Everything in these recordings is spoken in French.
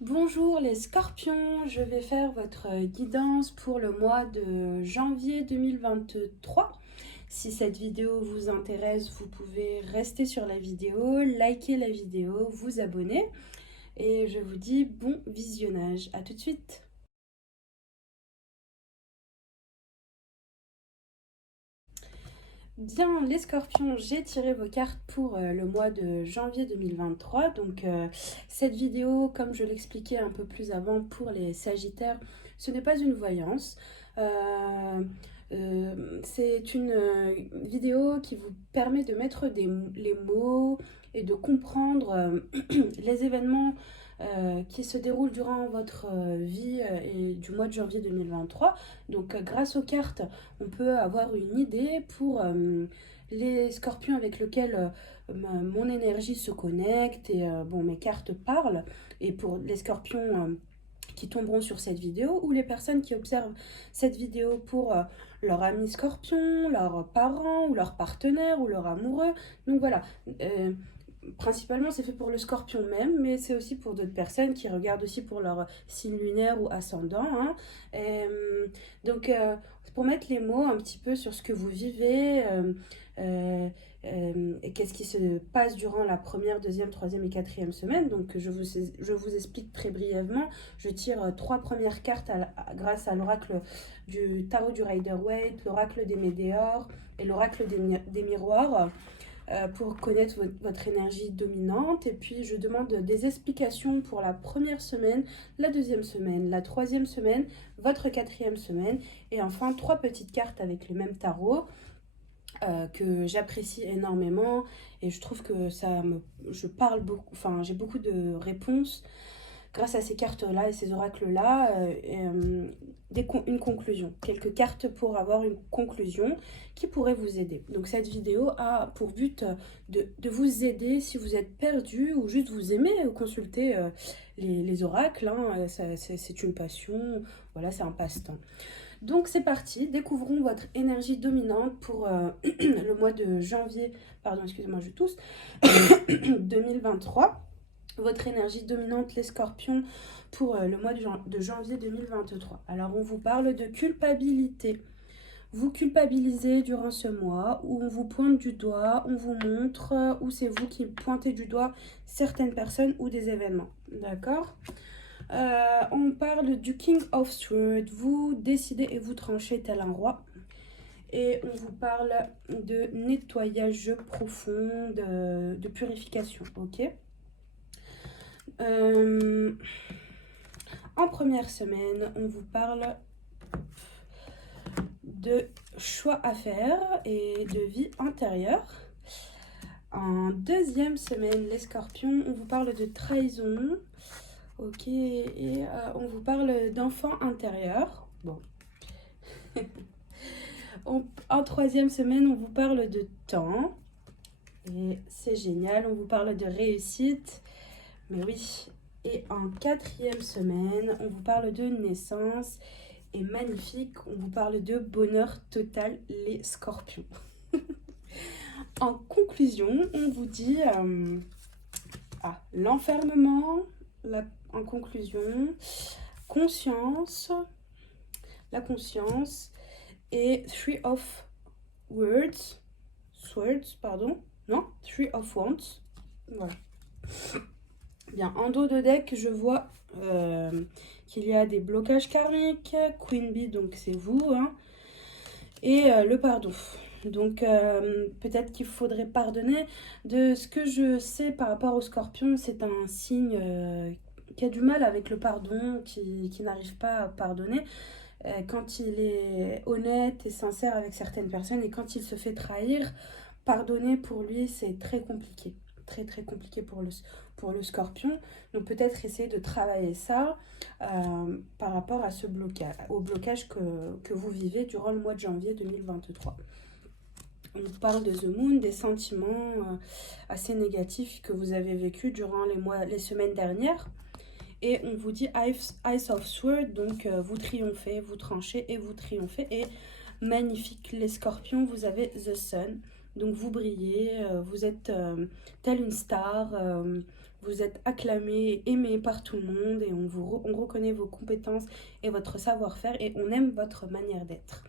Bonjour les scorpions, je vais faire votre guidance pour le mois de janvier 2023. Si cette vidéo vous intéresse, vous pouvez rester sur la vidéo, liker la vidéo, vous abonner et je vous dis bon visionnage. À tout de suite. Bien, les scorpions, j'ai tiré vos cartes pour le mois de janvier 2023. Donc, cette vidéo, comme je l'expliquais un peu plus avant pour les sagittaires, ce n'est pas une voyance. C'est une vidéo qui vous permet de mettre les mots et de comprendre les événements qui se déroulent durant votre vie et du mois de janvier 2023. Donc, grâce aux cartes, on peut avoir une idée pour les scorpions avec lesquels mon énergie se connecte et bon, mes cartes parlent. Et pour les scorpions qui tomberont sur cette vidéo ou les personnes qui observent cette vidéo pour leur ami scorpion, leurs parents ou leurs partenaires ou leur amoureux. Donc voilà, principalement c'est fait pour le scorpion même, mais c'est aussi pour d'autres personnes qui regardent aussi pour leur signe lunaire ou ascendant. Hein. Et, donc pour mettre les mots un petit peu sur ce que vous vivez et qu'est-ce qui se passe durant la première, deuxième, troisième et quatrième semaine. Donc je vous explique très brièvement. Je tire trois premières cartes grâce à l'oracle du tarot du Rider-Waite, l'oracle des Médéors et l'oracle des miroirs pour connaître votre énergie dominante. Et puis je demande des explications pour la première semaine, la deuxième semaine, la troisième semaine, votre quatrième semaine. Et enfin, trois petites cartes avec le même tarot. Que j'apprécie énormément et je trouve que je parle beaucoup, enfin j'ai beaucoup de réponses grâce à ces cartes-là et ces oracles-là, une conclusion. Quelques cartes pour avoir une conclusion qui pourrait vous aider. Donc cette vidéo a pour but de vous aider si vous êtes perdu ou juste vous aimez consulter les oracles. Hein, c'est une passion, voilà, c'est un passe-temps. Donc c'est parti, découvrons votre énergie dominante pour le mois de janvier, pardon, excusez-moi, je tousse, 2023. Votre énergie dominante, les scorpions, pour le mois de janvier 2023. Alors on vous parle de culpabilité. Vous culpabilisez durant ce mois, où on vous pointe du doigt, on vous montre, ou c'est vous qui pointez du doigt certaines personnes ou des événements. D'accord ? On parle du King of Swords. Vous décidez et vous tranchez tel un roi. Et on vous parle de nettoyage profond, de purification. Ok. En première semaine, on vous parle de choix à faire et de vie intérieure. En deuxième semaine, les scorpions, on vous parle de trahison. Ok, et on vous parle d'enfant intérieur. Bon. En troisième semaine, on vous parle de temps. Et c'est génial, on vous parle de réussite. Mais oui. Et en quatrième semaine, on vous parle de naissance. Et magnifique, on vous parle de bonheur total, les scorpions. En conclusion, on vous dit l'enfermement, en conclusion, conscience, la conscience et swords, pardon, non, three of wands, voilà. Bien, en dos de deck, je vois qu'il y a des blocages karmiques, Queen Bee, donc c'est vous, hein, et le pardon. Donc peut-être qu'il faudrait pardonner. De ce que je sais par rapport au scorpion, c'est un signe qui a du mal avec le pardon, qui n'arrive pas à pardonner. Quand il est honnête et sincère avec certaines personnes et quand il se fait trahir, pardonner pour lui c'est très compliqué. Très très compliqué pour le scorpion. Donc peut-être essayer de travailler ça par rapport à au blocage que vous vivez durant le mois de janvier 2023. On vous parle de The Moon, des sentiments assez négatifs que vous avez vécus durant les semaines dernières. Et on vous dit Ice of Sword, donc vous triomphez, vous tranchez et vous triomphez. Et magnifique, les scorpions, vous avez The Sun. Donc vous brillez, vous êtes telle une star, vous êtes acclamé, aimé par tout le monde et on reconnaît vos compétences et votre savoir-faire et on aime votre manière d'être.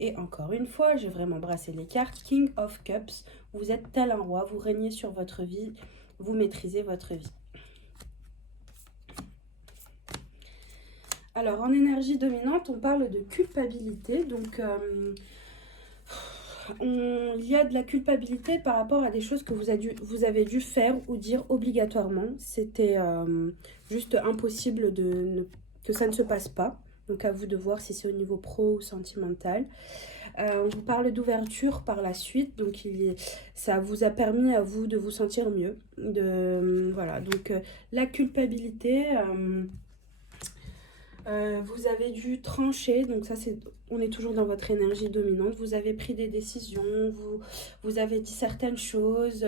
Et encore une fois, j'ai vraiment brassé les cartes. King of Cups, vous êtes tel un roi, vous régnez sur votre vie, vous maîtrisez votre vie. Alors, en énergie dominante, on parle de culpabilité. Donc, il y a de la culpabilité par rapport à des choses que vous avez dû faire ou dire obligatoirement. C'était juste impossible que ça ne se passe pas. Donc, à vous de voir si c'est au niveau pro ou sentimental. On vous parle d'ouverture par la suite, donc ça vous a permis à vous de vous sentir mieux. Voilà, donc la culpabilité, vous avez dû trancher, donc ça on est toujours dans votre énergie dominante, vous avez pris des décisions, vous avez dit certaines choses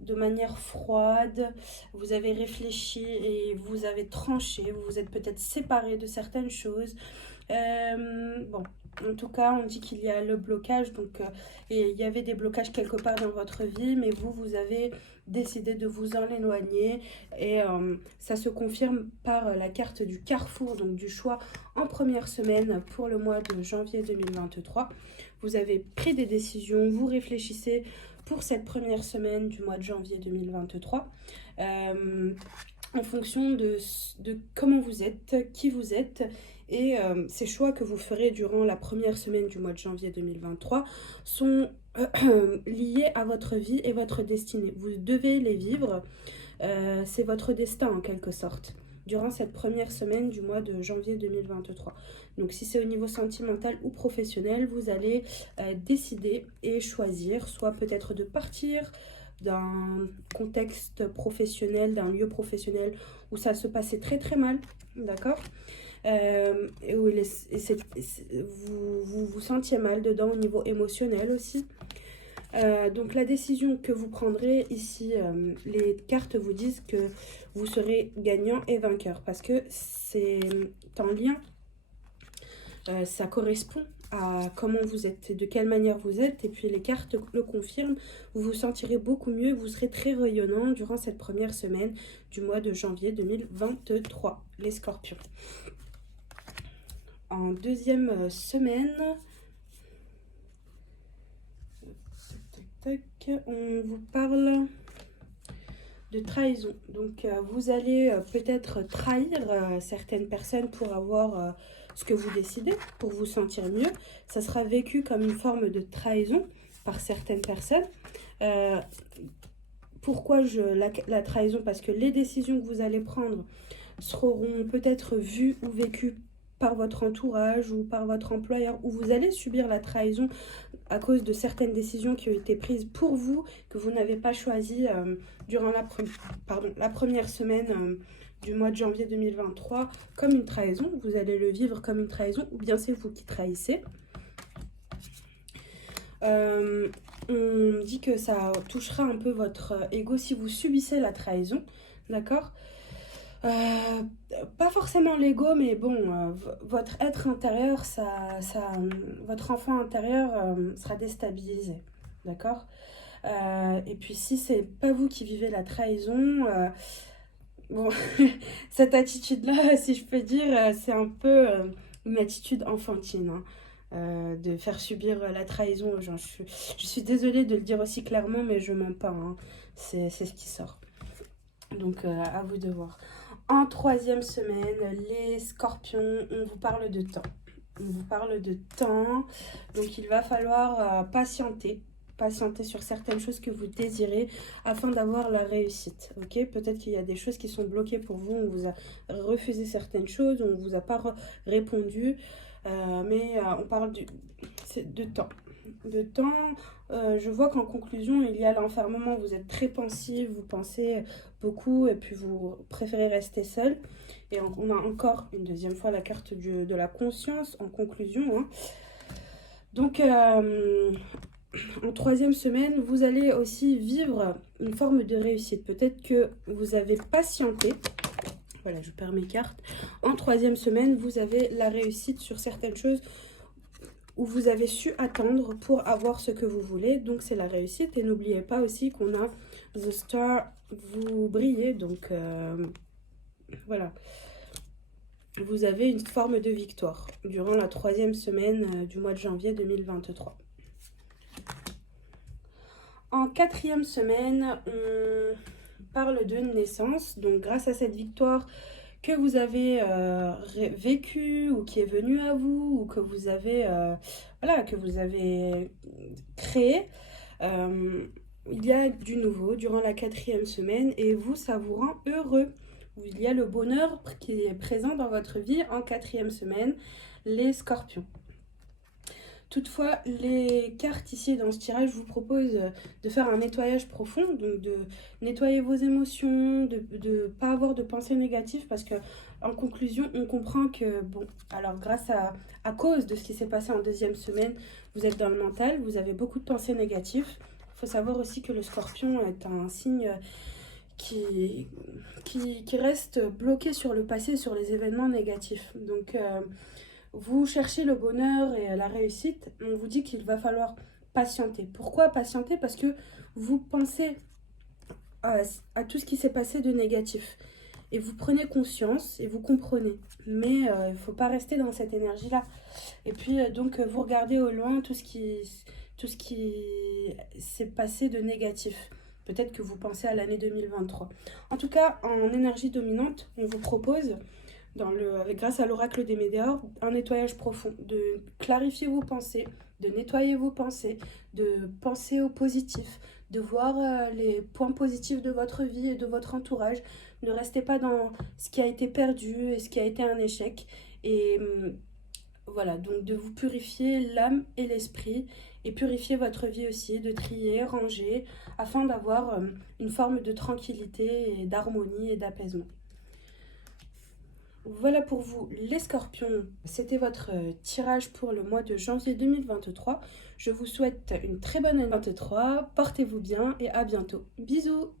de manière froide, vous avez réfléchi et vous avez tranché, vous vous êtes peut-être séparé de certaines choses. Bon, en tout cas, on dit qu'il y a le blocage, donc et il y avait des blocages quelque part dans votre vie, mais vous avez décidé de vous en éloigner et ça se confirme par la carte du carrefour, donc du choix en première semaine pour le mois de janvier 2023. Vous avez pris des décisions, vous réfléchissez pour cette première semaine du mois de janvier 2023. En fonction de comment vous êtes, qui vous êtes, et ces choix que vous ferez durant la première semaine du mois de janvier 2023 sont liés à votre vie et votre destinée. Vous devez les vivre, c'est votre destin en quelque sorte, durant cette première semaine du mois de janvier 2023. Donc si c'est au niveau sentimental ou professionnel, vous allez décider et choisir, soit peut-être de partir d'un contexte professionnel, d'un lieu professionnel où ça se passait très très mal, d'accord, et où vous vous sentiez mal dedans au niveau émotionnel aussi. Donc la décision que vous prendrez ici, les cartes vous disent que vous serez gagnant et vainqueur parce que c'est en lien, ça correspond à comment vous êtes, de quelle manière vous êtes, et puis les cartes le confirment, vous vous sentirez beaucoup mieux, vous serez très rayonnant durant cette première semaine du mois de janvier 2023, les scorpions. En deuxième semaine, on vous parle de trahison. Donc vous allez peut-être trahir certaines personnes pour avoir ce que vous décidez, pour vous sentir mieux. Ça sera vécu comme une forme de trahison par certaines personnes. Pourquoi la trahison? Parce que les décisions que vous allez prendre seront peut-être vues ou vécues par votre entourage ou par votre employeur, ou vous allez subir la trahison à cause de certaines décisions qui ont été prises pour vous, que vous n'avez pas choisies durant la première semaine du mois de janvier 2023 comme une trahison. Vous allez le vivre comme une trahison, ou bien c'est vous qui trahissez. On dit que ça touchera un peu votre ego si vous subissez la trahison, d'accord? Pas forcément l'ego, mais bon, votre être intérieur, votre enfant intérieur sera déstabilisé, d'accord? Et puis si c'est pas vous qui vivez la trahison, bon, cette attitude-là, si je peux dire, c'est un peu une attitude enfantine, hein. De faire subir la trahison aux gens. Je suis désolée de le dire aussi clairement, mais je mens pas, hein. C'est ce qui sort. Donc, à vous de voir. En troisième semaine, les scorpions, on vous parle de temps. On vous parle de temps. Donc, il va falloir patienter sur certaines choses que vous désirez afin d'avoir la réussite. Ok, peut-être qu'il y a des choses qui sont bloquées pour vous. On vous a refusé certaines choses, on ne vous a pas répondu. Mais on parle de temps. Je vois qu'en conclusion, il y a l'enfermement. Vous êtes très pensif, vous pensez beaucoup et puis vous préférez rester seul. Et on a encore une deuxième fois la carte de la conscience en conclusion, hein. Donc, en troisième semaine, vous allez aussi vivre une forme de réussite. Peut-être que vous avez patienté. Voilà, je perds mes cartes. En troisième semaine, vous avez la réussite sur certaines choses où vous avez su attendre pour avoir ce que vous voulez. Donc, c'est la réussite. Et n'oubliez pas aussi qu'on a The Star vous brillez, donc voilà. Vous avez une forme de victoire durant la 3e semaine du mois de janvier 2023. En 4e semaine, on parle de naissance. Donc grâce à cette victoire que vous avez vécue ou qui est venue à vous ou que vous avez, voilà, que vous avez créé, il y a du nouveau durant la 4e semaine et vous, ça vous rend heureux. Il y a le bonheur qui est présent dans votre vie en 4e semaine, les scorpions. Toutefois, les cartes ici dans ce tirage, je vous propose de faire un nettoyage profond, donc de nettoyer vos émotions, de ne pas avoir de pensées négatives, parce que en conclusion, on comprend que, bon, alors grâce à cause de ce qui s'est passé en 2e semaine, vous êtes dans le mental, vous avez beaucoup de pensées négatives. Il faut savoir aussi que le scorpion est un signe qui reste bloqué sur le passé, sur les événements négatifs. Donc, vous cherchez le bonheur et la réussite, on vous dit qu'il va falloir patienter. Pourquoi patienter? Parce que vous pensez à tout ce qui s'est passé de négatif. Et vous prenez conscience et vous comprenez. Mais il ne faut pas rester dans cette énergie-là. Et puis, donc, vous regardez au loin tout ce qui s'est passé de négatif. Peut-être que vous pensez à l'année 2023. En tout cas, en énergie dominante, on vous propose, grâce à l'oracle des Médéors, un nettoyage profond, de clarifier vos pensées, de nettoyer vos pensées, de penser au positif, de voir les points positifs de votre vie et de votre entourage. Ne restez pas dans ce qui a été perdu et ce qui a été un échec. Et voilà, donc de vous purifier l'âme et l'esprit et purifier votre vie aussi, de trier, ranger, afin d'avoir une forme de tranquillité et d'harmonie et d'apaisement. Voilà pour vous les scorpions, c'était votre tirage pour le mois de janvier 2023. Je vous souhaite une très bonne année 2023, portez-vous bien et à bientôt. Bisous!